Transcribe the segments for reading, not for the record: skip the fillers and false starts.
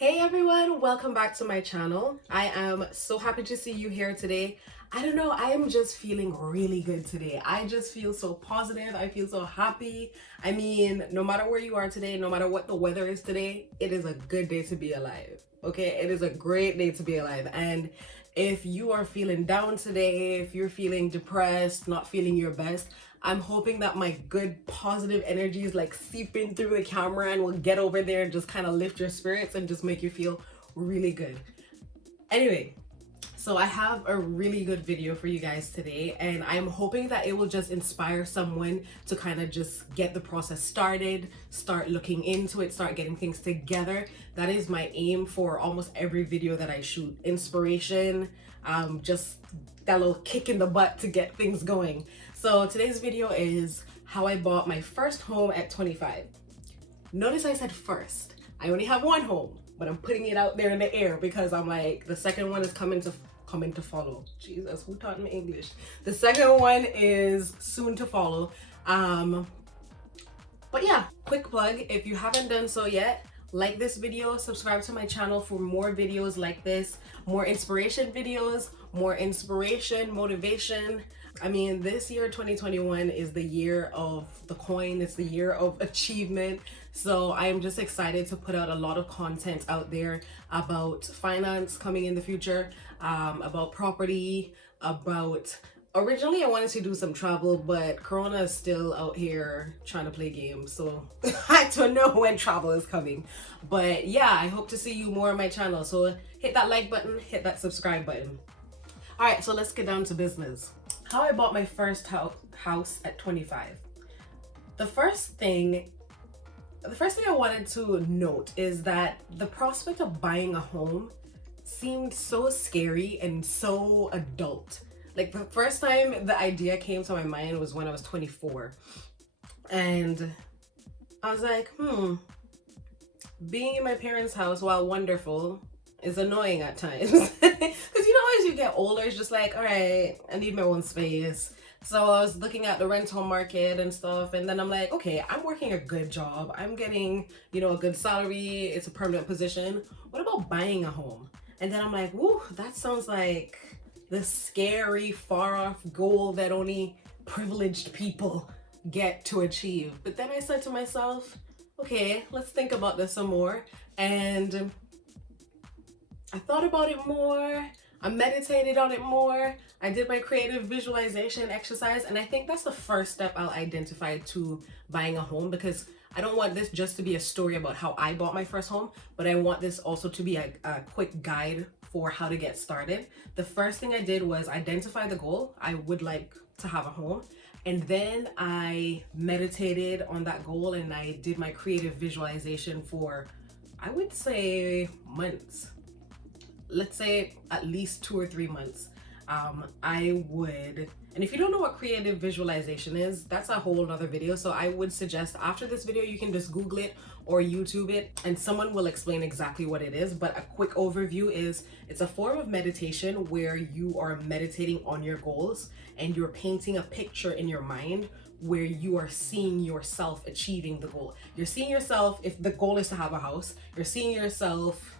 Hey everyone, welcome back to my channel. I am so happy to see you here today. I don't know, I am just feeling really good today. I just feel so positive. I feel so happy. I mean, no matter where you are today, no matter what the weather is today, it is a good day to be alive. Okay, it is a great day to be alive. And if you are feeling down today, if you're feeling depressed, not feeling your best, I'm hoping that my good positive energy is like seeping through the camera and will get over there and just kind of lift your spirits and just make you feel really good. Anyway, so I have a really good video for you guys today, and I'm hoping that it will just inspire someone to kind of just get the process started, start looking into it, start getting things together. That is my aim for almost every video that I shoot. Inspiration, just that little kick in the butt to get things going. So today's video is how I bought my first home at 25. Notice I said first. I only have one home, but I'm putting it out there in the air because I'm like, the second one is coming to follow. Jesus, who taught me English? The second one is soon to follow. But yeah, quick plug, if you haven't done so yet, like this video, subscribe to my channel for more videos like this, more inspiration videos, more inspiration, motivation. I mean, this year 2021 is the year of the coin. It's the year of achievement. So I am just excited to put out a lot of content out there about finance coming in the future, about property, about originally I wanted to do some travel, but Corona is still out here trying to play games, so I don't know when travel is coming. But yeah, I hope to see you more on my channel, so hit that like button, hit that subscribe button. All right, so let's get down to business. How I bought my first house at 25. The first thing I wanted to note is that the prospect of buying a home seemed so scary and so adult. Like, the first time the idea came to my mind was when I was 24. And I was like, being in my parents' house, while wonderful, is annoying at times. Because as you get older, it's just like, all right, I need my own space. So I was looking at the rental market and stuff, and then I'm like, okay, I'm working a good job. I'm getting, a good salary. It's a permanent position. What about buying a home? And then I'm like, woo, that sounds like the scary, far-off goal that only privileged people get to achieve. But then I said to myself, okay, let's think about this some more. And I thought about it more. I meditated on it more. I did my creative visualization exercise, and I think that's the first step I'll identify to buying a home, because I don't want this just to be a story about how I bought my first home, but I want this also to be a quick guide for how to get started. The first thing I did was identify the goal. I would like to have a home. And then I meditated on that goal, and I did my creative visualization for, I would say, months. Let's say at least 2 or 3 months. I would, and if you don't know what creative visualization is, that's a whole other video. So I would suggest after this video, you can just Google it or YouTube it, and someone will explain exactly what it is. But a quick overview is, it's a form of meditation where you are meditating on your goals and you're painting a picture in your mind where you are seeing yourself achieving the goal. You're seeing yourself, if the goal is to have a house, you're seeing yourself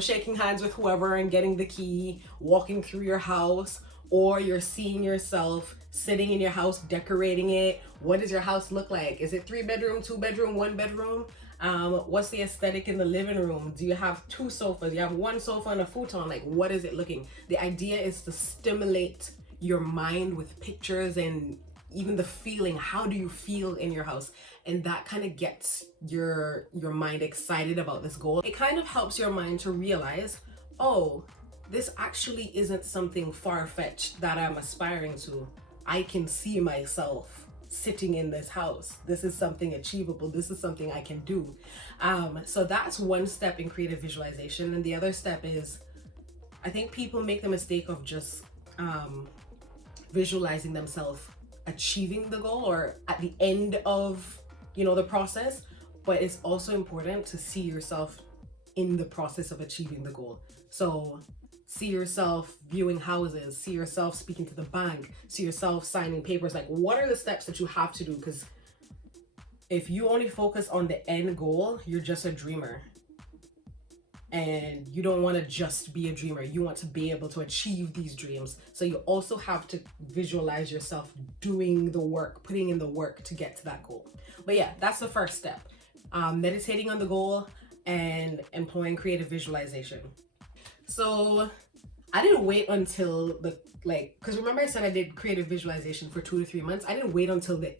shaking hands with whoever and getting the key, walking through your house, or you're seeing yourself sitting in your house, decorating it. What does your house look like? Is it 3-bedroom, 2-bedroom, 1-bedroom? What's the aesthetic in the living room? Do you have 2 sofas? Do you have 1 sofa and a futon? Like, what is it looking? The idea is to stimulate your mind with pictures and even the feeling. How do you feel in your house? And that kind of gets your mind excited about this goal. It kind of helps your mind to realize, oh, this actually isn't something far-fetched that I'm aspiring to. I can see myself sitting in this house. This is something achievable. This is something I can do. So that's one step in creative visualization. And the other step is, I think people make the mistake of just visualizing themselves achieving the goal or at the end of the process. But it's also important to see yourself in the process of achieving the goal. So see yourself viewing houses, see yourself speaking to the bank, see yourself signing papers. Like, what are the steps that you have to do? Because if you only focus on the end goal, you're just a dreamer. and you don't want to just be a dreamer. You want to be able to achieve these dreams. So you also have to visualize yourself doing the work, putting in the work to get to that goal. But yeah, that's the first step. Meditating on the goal and employing creative visualization. So I didn't wait until because remember I said I did creative visualization for 2 to 3 months. I didn't wait until the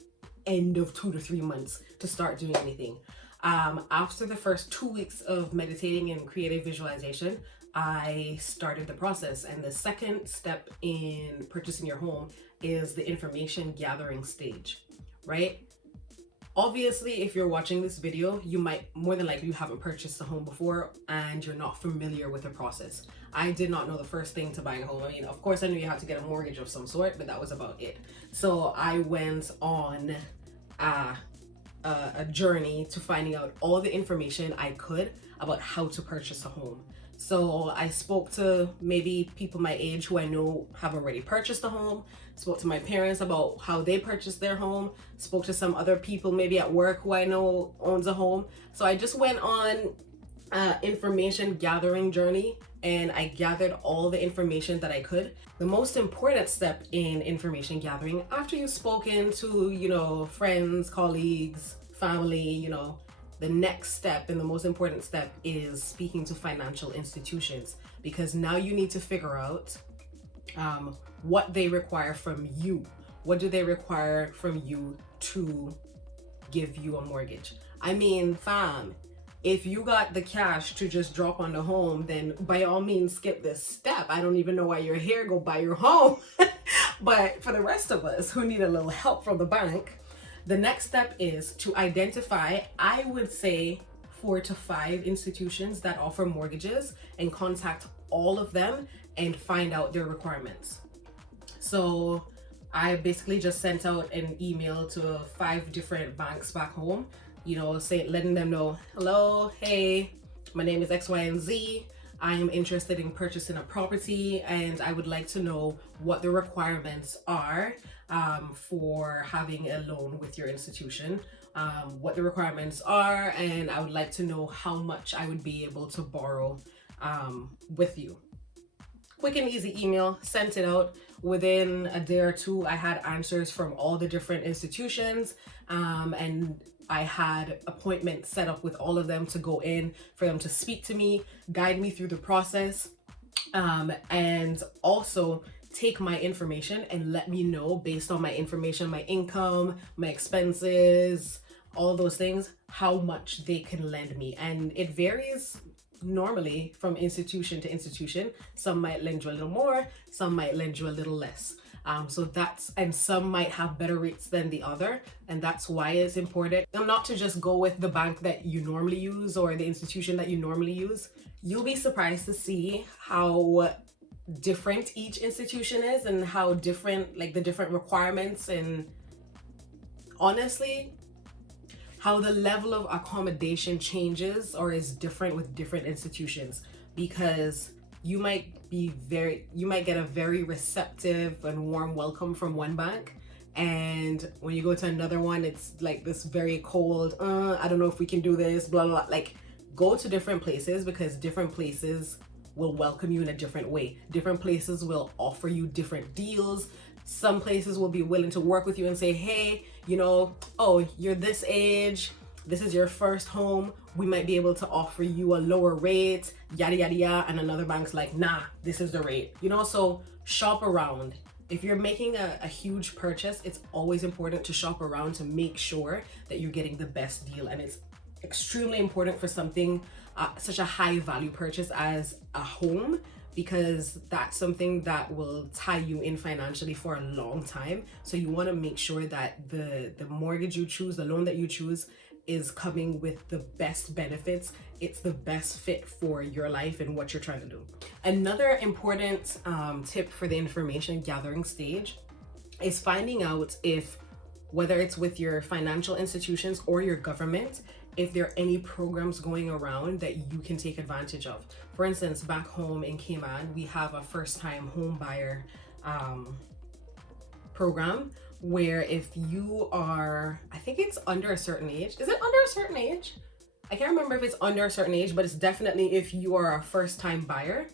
end of 2 to 3 months to start doing anything. After the first 2 weeks of meditating and creative visualization, I started the process. And the second step in purchasing your home is the information gathering stage, right? Obviously, if you're watching this video, you might, more than likely, you haven't purchased a home before and you're not familiar with the process. I did not know the first thing to buying a home. I mean, of course, I knew you had to get a mortgage of some sort, but that was about it. So I went on a journey to finding out all the information I could about how to purchase a home. So I spoke to maybe people my age who I know have already purchased a home, spoke to my parents about how they purchased their home, spoke to some other people maybe at work who I know owns a home. So I just went on information gathering journey, and I gathered all the information that I could. The most important step in information gathering, after you've spoken to, friends, colleagues, family, the next step and the most important step is speaking to financial institutions, because now you need to figure out what they require from you. What do they require from you to give you a mortgage? I mean, fam, if you got the cash to just drop on the home, then by all means skip this step. I don't even know why you're here. Go buy your home. But for the rest of us who need a little help from the bank, the next step is to identify, I would say, 4 to 5 institutions that offer mortgages, and contact all of them and find out their requirements. So I basically just sent out an email to 5 different banks back home, letting them know, hello, hey, my name is X, Y, and Z. I'm interested in purchasing a property and I would like to know what the requirements are for having a loan with your institution, what the requirements are, and I would like to know how much I would be able to borrow with you. Quick and easy email, sent it out. Within a day or two, I had answers from all the different institutions, and I had appointments set up with all of them to go in for them to speak to me, guide me through the process, and also take my information and let me know, based on my information, my income, my expenses, all those things, how much they can lend me. And it varies normally from institution to institution. Some might lend you a little more, some might lend you a little less. And some might have better rates than the other, and that's why it's important not to just go with the bank that you normally use or the institution that you normally use. You'll be surprised to see how different each institution is and how different, the different requirements, and honestly, how the level of accommodation changes or is different with different institutions, because you might get a very receptive and warm welcome from one bank, and when you go to another one, it's like this very cold, I don't know if we can do this, blah, blah, blah. Go to different places, because different places will welcome you in a different way. Different places will offer you different deals. Some places will be willing to work with you and say, hey, oh, you're this age, this is your first home, we might be able to offer you a lower rate, yada, yada, yada. And another bank's like, nah, this is the rate. So shop around. If you're making a huge purchase, it's always important to shop around to make sure that you're getting the best deal. And it's extremely important for something such a high value purchase as a home, because that's something that will tie you in financially for a long time. So you want to make sure that the mortgage you choose, the loan that you choose, is coming with the best benefits. It's the best fit for your life and what you're trying to do. Another important tip for the information gathering stage is finding out if, whether it's with your financial institutions or your government, if there are any programs going around that you can take advantage of. For instance, back home in Cayman, we have a first-time home buyer program, where if you are, I think it's under a certain age. Is it under a certain age? I can't remember if it's under a certain age, but it's definitely if you are a first-time buyer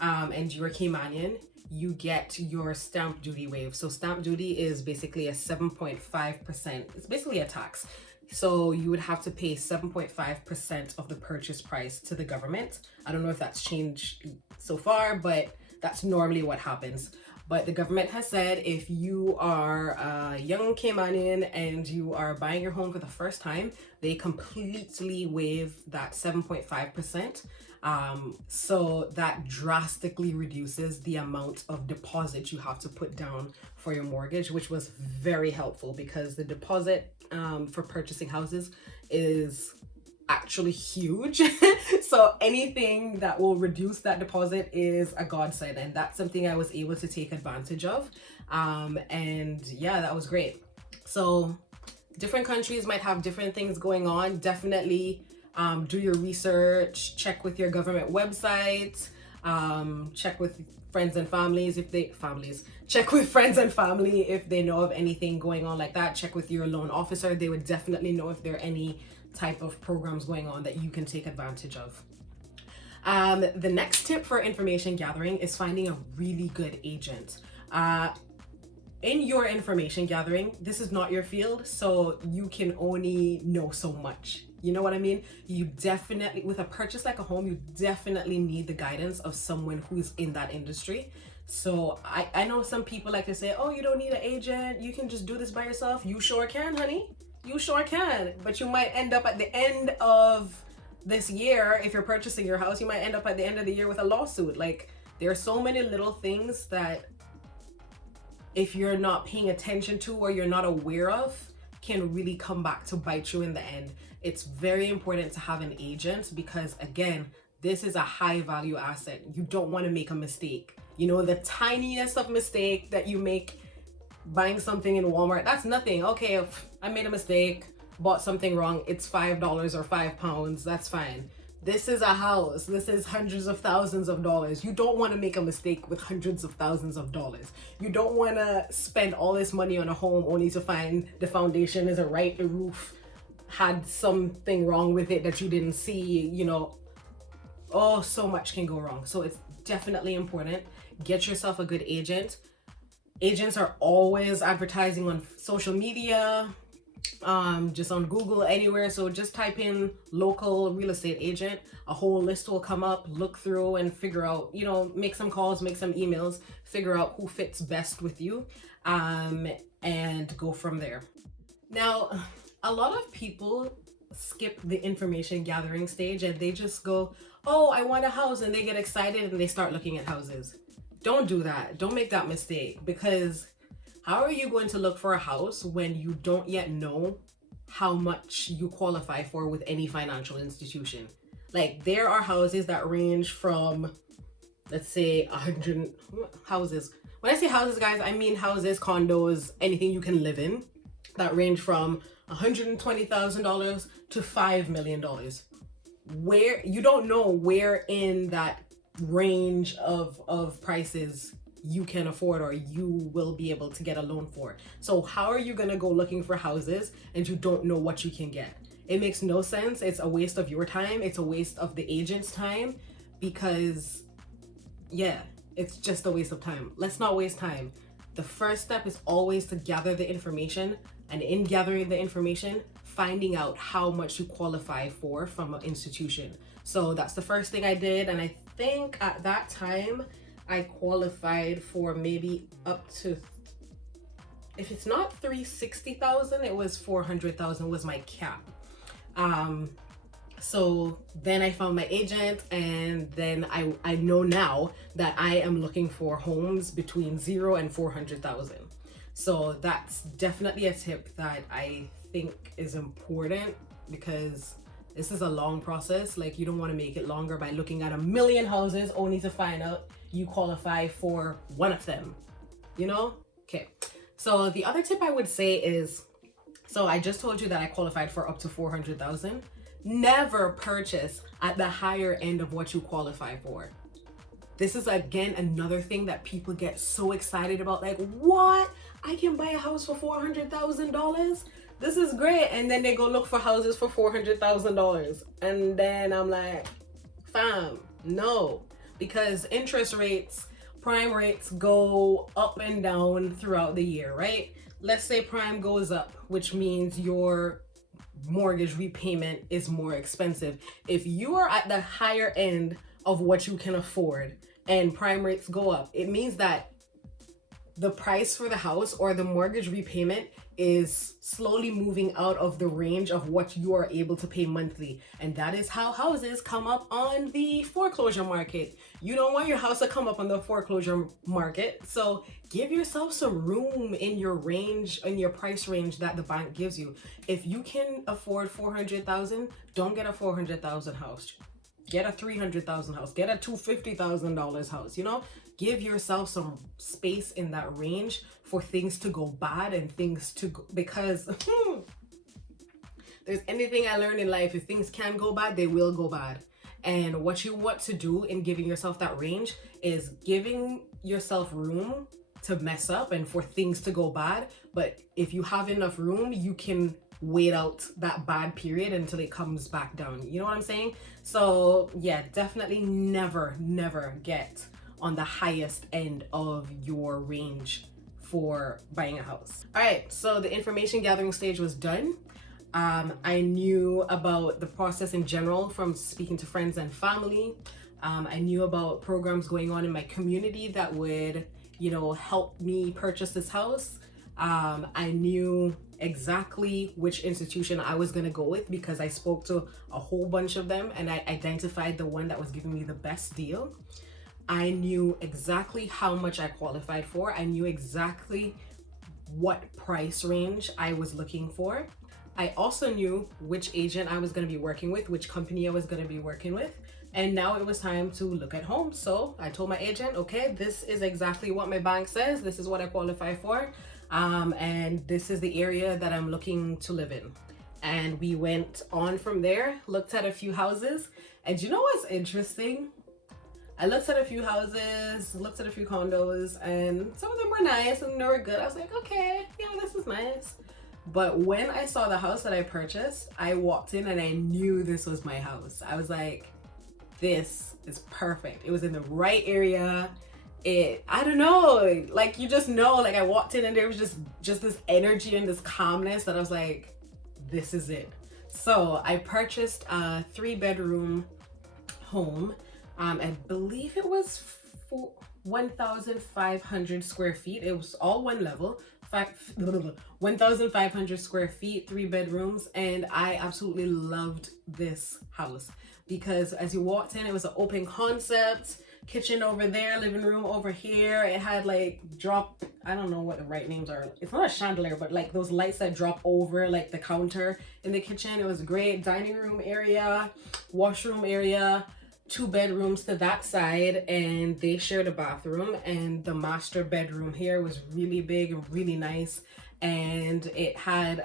and you're a Caymanian, you get your stamp duty waived. So stamp duty is basically a 7.5%. It's basically a tax. So you would have to pay 7.5% of the purchase price to the government. I don't know if that's changed so far, but that's normally what happens. But the government has said if you are a young Caymanian and you are buying your home for the first time, they completely waive that 7.5%. So that drastically reduces the amount of deposit you have to put down for your mortgage, which was very helpful because the deposit for purchasing houses is actually huge. So anything that will reduce that deposit is a godsend, and that's something I was able to take advantage of. And yeah, that was great. So different countries might have different things going on. Definitely do your research, check with your government website, check with friends and families check with friends and family if they know of anything going on like that. Check with your loan officer. They would definitely know if there are any type of programs going on that you can take advantage of. The next tip for information gathering is finding a really good agent. In your information gathering, this is not your field, so you can only know so much. You know what I mean? You definitely, with a purchase like a home, you definitely need the guidance of someone who's in that industry. So I know some people like to say, oh, you don't need an agent, you can just do this by yourself. You sure can, honey. You sure can. But you might end up at the end of this year, if you're purchasing your house, you might end up at the end of the year with a lawsuit. Like, there are so many little things that if you're not paying attention to or you're not aware of, can really come back to bite you in the end. It's very important to have an agent because, again, this is a high value asset. You don't want to make a mistake. You know, the tiniest of mistake that you make buying something in Walmart, that's nothing. Okay, if I made a mistake, bought something wrong, it's $5 or £5, that's fine. This is a house. This is hundreds of thousands of dollars. You don't want to make a mistake with hundreds of thousands of dollars. You don't want to spend all this money on a home only to find the foundation isn't right, the roof had something wrong with it that you didn't see, you know. Oh, so much can go wrong. So it's definitely important. Get yourself a good agent. Agents are always advertising on social media, just on Google, anywhere. So just type in local real estate agent, a whole list will come up. Look through and figure out, you know, make some calls, make some emails, figure out who fits best with you, and go from there. Now, a lot of people skip the information gathering stage and they just go, oh, I want a house, and they get excited and they start looking at houses. Don't do that. Don't make that mistake, because how are you going to look for a house when you don't yet know how much you qualify for with any financial institution? Like, there are houses that range from, let's say, 100 houses. When I say houses, guys, I mean houses, condos, anything you can live in, that range from $120,000 to $5 million. Where you don't know where in that range of prices you can afford or you will be able to get a loan for. So how are you gonna go looking for houses and you don't know what you can get? It makes no sense. It's a waste of your time. It's a waste of the agent's time, because yeah, it's just a waste of time. Let's not waste time. The first step is always to gather the information, and in gathering the information, finding out how much you qualify for from an institution. So that's the first thing I did, and I think at that time I qualified for maybe up to, if it's not 360,000, it was 400,000 was my cap. So then I found my agent, and then I know now that I am looking for homes between 0 and 400,000. So that's definitely a tip that I think is important, because this is a long process. Like, you don't want to make it longer by looking at a million houses only to find out you qualify for one of them, you know? Okay. So the other tip I would say is, so I just told you that I qualified for up to 400,000. Never purchase at the higher end of what you qualify for. This is, again, another thing that people get so excited about. Like, what? I can buy a house for $400,000? this is great. And then they go look for houses for $400,000. And then I'm like, fam, no. Because interest rates, prime rates go up and down throughout the year, right? Let's say prime goes up, which means your mortgage repayment is more expensive. If you are at the higher end of what you can afford and prime rates go up, it means that the price for the house or the mortgage repayment is slowly moving out of the range of what you are able to pay monthly. And that is how houses come up on the foreclosure market. You don't want your house to come up on the foreclosure market. So give yourself some room in your range, in your price range that the bank gives you. If you can afford 400,000, don't get a 400,000 house. Get a 300,000 house. Get a $250,000 house. You know, give yourself some space in that range for things to go bad and things to go, because there's anything I learned in life, if things can go bad, they will go bad. And what you want to do in giving yourself that range is giving yourself room to mess up and for things to go bad. But if you have enough room, you can wait out that bad period until it comes back down. You know what I'm saying? So yeah, definitely never get on the highest end of your range for buying a house. All right, so the information gathering stage was done. I knew about the process in general from speaking to friends and family. I knew about programs going on in my community that would, you know, help me purchase this house. I knew exactly which institution I was going to go with because I spoke to a whole bunch of them and I identified the one that was giving me the best deal. I knew exactly how much I qualified for. I knew exactly what price range I was looking for. I also knew which agent I was going to be working with, which company I was going to be working with. And now it was time to look at homes. So I told my agent, okay, this is exactly what my bank says. This is what I qualify for. And this is the area that I'm looking to live in. And we went on from there, looked at a few houses. And you know what's interesting? I looked at a few houses, looked at a few condos, and some of them were nice and they were good. I was like, okay, yeah, this is nice. But when I saw the house that I purchased, I walked in and I knew this was my house. I was like, this is perfect. It was in the right area. I don't know, like you just know, like I walked in and there was just this energy and this calmness that I was like, this is it. So I purchased a 3-bedroom home. I believe it was 1,500 square feet. It was all one level, 1,500 square feet, 3 bedrooms. And I absolutely loved this house because as you walked in, it was an open concept, kitchen over there, living room over here. It had like I don't know what the right names are. It's not a chandelier, but like those lights that drop over like the counter in the kitchen. It was great. Dining room area, washroom area, 2 bedrooms to that side, and they shared a bathroom. And the master bedroom here was really big and really nice, and it had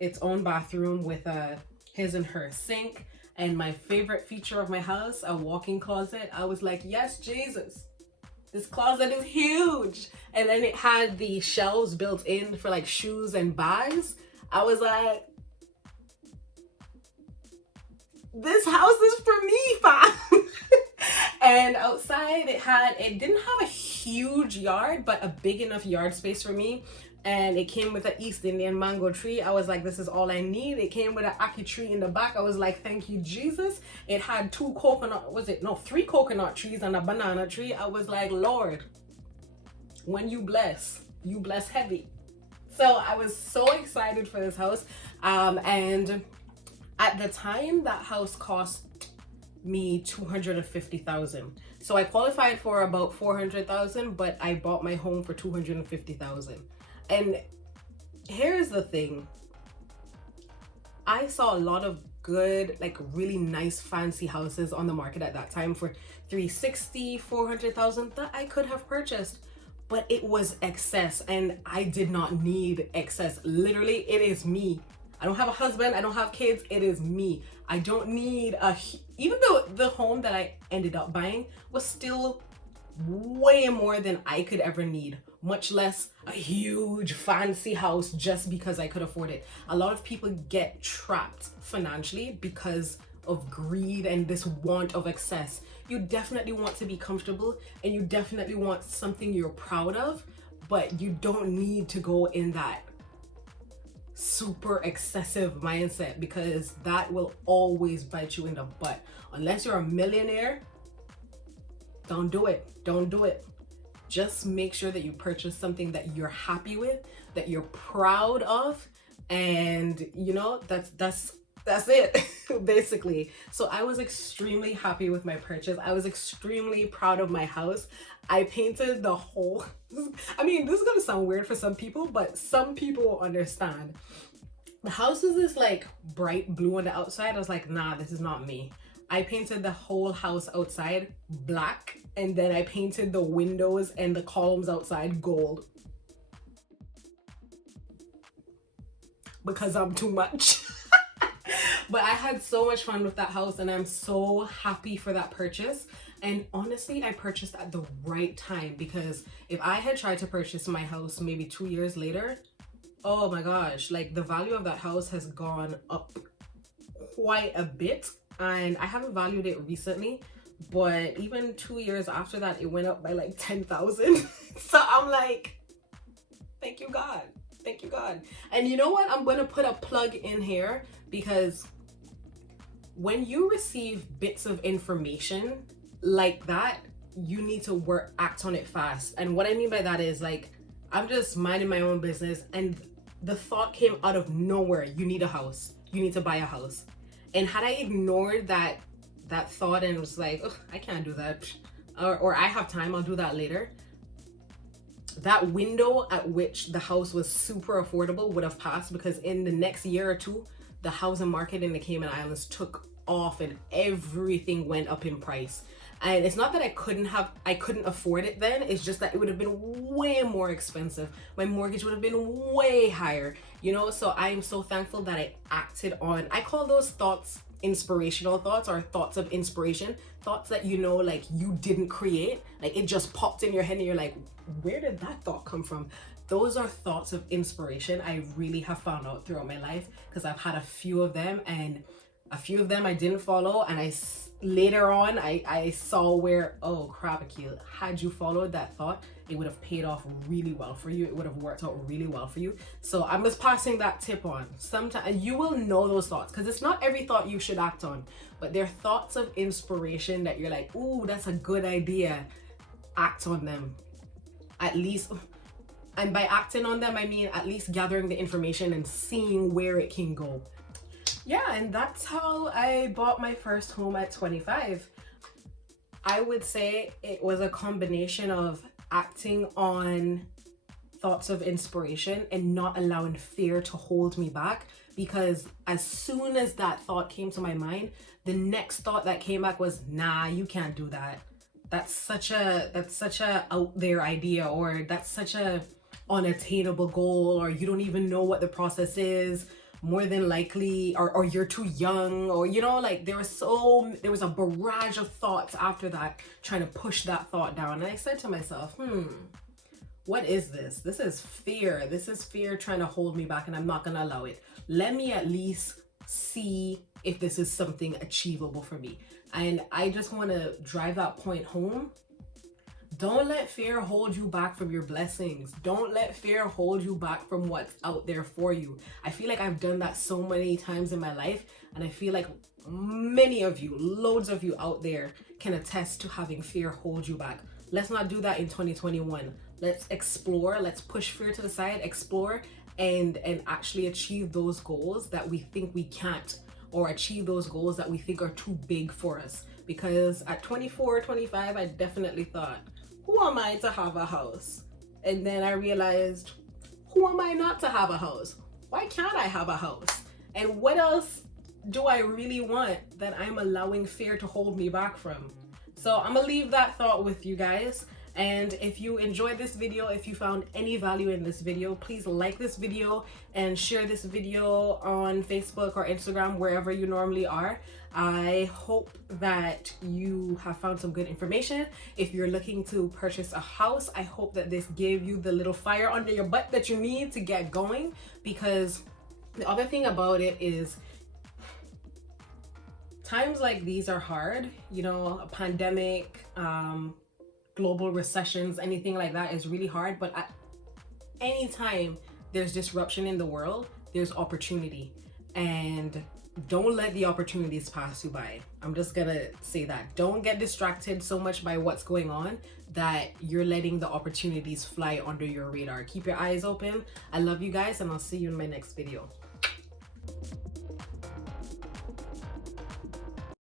its own bathroom with a his and her sink. And my favorite feature of my house, a walk-in closet. I was like, yes, Jesus, this closet is huge. And then it had the shelves built in for like shoes and bags. I was like, this house is for me, fam. And outside it didn't have a huge yard, but a big enough yard space for me. And it came with an East Indian mango tree. I was like, this is all I need. It came with an ackee tree in the back. I was like, thank you, Jesus. It had 3 coconut trees and a banana tree. I was like, Lord, when you bless heavy. So I was so excited for this house. And at the time, that house cost me $250,000. So I qualified for about $400,000, but I bought my home for $250,000. And here's the thing. I saw a lot of good, like really nice fancy houses on the market at that time for $360,000, $400,000 that I could have purchased, but it was excess and I did not need excess. Literally, it is me. I don't have a husband, I don't have kids, it is me. I don't need even though the home that I ended up buying was still way more than I could ever need, much less a huge fancy house just because I could afford it. A lot of people get trapped financially because of greed and this want of excess. You definitely want to be comfortable and you definitely want something you're proud of, but you don't need to go in that super excessive mindset, because that will always bite you in the butt. Unless you're a millionaire, don't do it. Don't do it. Just make sure that you purchase something that you're happy with, that you're proud of, and you know, that's it basically. So I was extremely happy with my purchase. I was extremely proud of my house. I painted the whole I mean, this is gonna sound weird for some people, but some people will understand. The house is this like bright blue on the outside. I was like, nah, this is not me. I painted the whole house outside black, and then I painted the windows and the columns outside gold. Because I'm too much. But I had so much fun with that house and I'm so happy for that purchase. And honestly, I purchased at the right time, because if I had tried to purchase my house maybe 2 years later, oh my gosh, like the value of that house has gone up quite a bit. And I haven't valued it recently, but even 2 years after that, it went up by like 10,000. So I'm like, thank you, God. Thank you, God. And you know what? I'm going to put a plug in here, because when you receive bits of information like that, you need to act on it fast. And what I mean by that is, like, I'm just minding my own business and the thought came out of nowhere. You need a house. You need to buy a house. And had I ignored that thought and was like, oh, I can't do that, or I have time, I'll do that later, that window at which the house was super affordable would have passed, because in the next year or two, the housing market in the Cayman Islands took off and everything went up in price. And it's not that I couldn't afford it then, it's just that it would have been way more expensive. My mortgage would have been way higher, you know? So I'm so thankful that I acted on, I call those thoughts inspirational thoughts, or thoughts of inspiration, thoughts that, you know, like you didn't create, like it just popped in your head and you're like, where did that thought come from? Those are thoughts of inspiration. I really have found out throughout my life, because I've had a few of them, and a few of them I didn't follow, and later on I saw where, oh crap, Akeel, had you followed that thought, it would have paid off really well for you. It would have worked out really well for you. So I'm just passing that tip on. Sometimes you will know those thoughts, because it's not every thought you should act on, but they're thoughts of inspiration that you're like, ooh, that's a good idea. Act on them. At least, and by acting on them, I mean at least gathering the information and seeing where it can go. Yeah, and that's how I bought my first home at 25. I would say it was a combination of acting on thoughts of inspiration and not allowing fear to hold me back, because as soon as that thought came to my mind, the next thought that came back was, nah, you can't do that. That's such a out there idea, or that's such a unattainable goal, or you don't even know what the process is, more than likely, or you're too young, or you know, like there was a barrage of thoughts after that trying to push that thought down. And I said to myself, what is this? This is fear. This is fear trying to hold me back, and I'm not gonna allow it. Let me at least see if this is something achievable for me. And I just want to drive that point home. Don't let fear hold you back from your blessings. Don't let fear hold you back from what's out there for you. I feel like I've done that so many times in my life, and I feel like many of you, loads of you out there can attest to having fear hold you back. Let's not do that in 2021. Let's explore, let's push fear to the side, explore, and actually achieve those goals that we think we can't, or achieve those goals that we think are too big for us. Because at 24, 25, I definitely thought, who am I to have a house? And then I realized, who am I not to have a house? Why can't I have a house? And what else do I really want that I'm allowing fear to hold me back from? So I'm gonna leave that thought with you guys. And if you enjoyed this video, if you found any value in this video, please like this video and share this video on Facebook or Instagram, wherever you normally are. I hope that you have found some good information. If you're looking to purchase a house, I hope that this gave you the little fire under your butt that you need to get going, because the other thing about it is times like these are hard. You know, a pandemic, global recessions, anything like that is really hard. But at any time there's disruption in the world, there's opportunity. And don't let the opportunities pass you by. I'm just gonna say that. Don't get distracted so much by what's going on that you're letting the opportunities fly under your radar. Keep your eyes open. I love you guys, and I'll see you in my next video.